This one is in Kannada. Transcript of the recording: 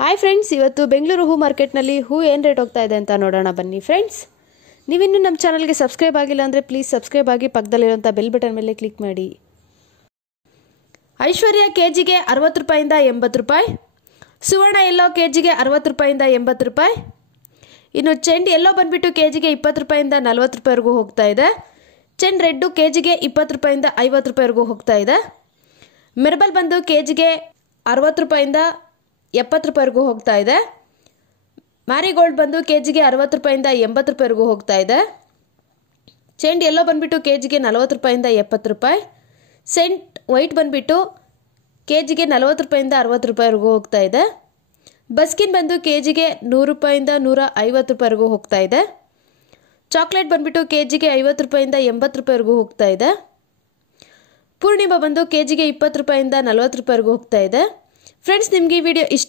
ಹಾಯ್ ಫ್ರೆಂಡ್ಸ್, ಇವತ್ತು ಬೆಂಗಳೂರು ಹೂ ಮಾರ್ಕೆಟ್ನಲ್ಲಿ ಹೂ ಏನು ರೇಟ್ ಹೋಗ್ತಾ ಇದೆ ಅಂತ ನೋಡೋಣ ಬನ್ನಿ ಫ್ರೆಂಡ್ಸ್. ನೀವಿನ್ನೂ ನಮ್ಮ ಚಾನಲ್ಗೆ ಸಬ್ಸ್ಕ್ರೈಬ್ ಆಗಿಲ್ಲ ಅಂದರೆ ಪ್ಲೀಸ್ ಸಬ್ಸ್ಕ್ರೈಬ್ ಆಗಿ ಪಕ್ಕದಲ್ಲಿರುವಂಥ ಬೆಲ್ ಬಟನ್ ಮೇಲೆ ಕ್ಲಿಕ್ ಮಾಡಿ. ಐಶ್ವರ್ಯ ಕೆಜಿಗೆ 60 ರೂಪಾಯಿಂದ 80 ರೂಪಾಯಿ, ಸುವರ್ಣ ಎಲ್ಲೋ ಕೆಜಿಗೆ 60 ರೂಪಾಯಿಂದ 80 ರೂಪಾಯಿ. ಇನ್ನು ಚೆಂಡ್ ಎಲ್ಲೋ ಬಂದುಬಿಟ್ಟು ಕೆಜಿಗೆ 20 ರೂಪಾಯಿಂದ 40 ರೂಪಾಯಿವರೆಗೂ ಹೋಗ್ತಾ ಇದೆ. ಚೆಂಡ್ ರೆಡ್ಡು ಕೆಜಿಗೆ 20 ರೂಪಾಯಿಂದ 50 ರೂಪಾಯಿವರೆಗೂ ಹೋಗ್ತಾ ಇದೆ. ಮೆರ್ಬಲ್ ಬಂದು ಕೆಜಿಗೆ 60 ರೂಪಾಯಿಂದ 70 ರೂಪಾಯಿವರೆಗೂ ಹೋಗ್ತಾ ಇದೆ. ಮ್ಯಾರಿಗೋಲ್ಡ್ ಬಂದು ಕೆಜಿಗೆ 60 ರೂಪಾಯಿಂದ 80 ರೂಪಾಯಿವರೆಗೂ ಹೋಗ್ತಾ ಇದೆ. ಚೆಂಡ್ ಎಲ್ಲೋ ಬಂದುಬಿಟ್ಟು ಕೆಜಿಗೆ 40 ರೂಪಾಯಿಂದ 70 ರೂಪಾಯಿ. ಸೆಂಟ್ ವೈಟ್ ಬಂದುಬಿಟ್ಟು ಕೆಜಿಗೆ 40 ರೂಪಾಯಿಂದ 60 ರೂಪಾಯಿವರೆಗೂ ಹೋಗ್ತಾ ಇದೆ. ಬಸ್ಕಿನ್ ಬಂದು ಕೆಜಿಗೆ 100 ರೂಪಾಯಿಂದ 150 ರೂಪಾಯಿವರೆಗೂ ಹೋಗ್ತಾ ಇದೆ. ಚಾಕ್ಲೇಟ್ ಬಂದುಬಿಟ್ಟು ಕೆಜಿಗೆ 50 ರೂಪಾಯಿಂದ 80 ರೂಪಾಯಿವರೆಗೂ ಹೋಗ್ತಾ ಇದೆ. ಪೂರ್ಣಿಮಾ ಬಂದು ಕೆಜಿಗೆ 20 ರೂಪಾಯಿಂದ 40 ರೂಪಾಯಿವರೆಗೂ ಹೋಗ್ತಾ ಇದೆ. ಫ್ರೆಂಡ್ಸ್, ನಿಮಗೆ ಈ ವಿಡಿಯೋ ಇಷ್ಟ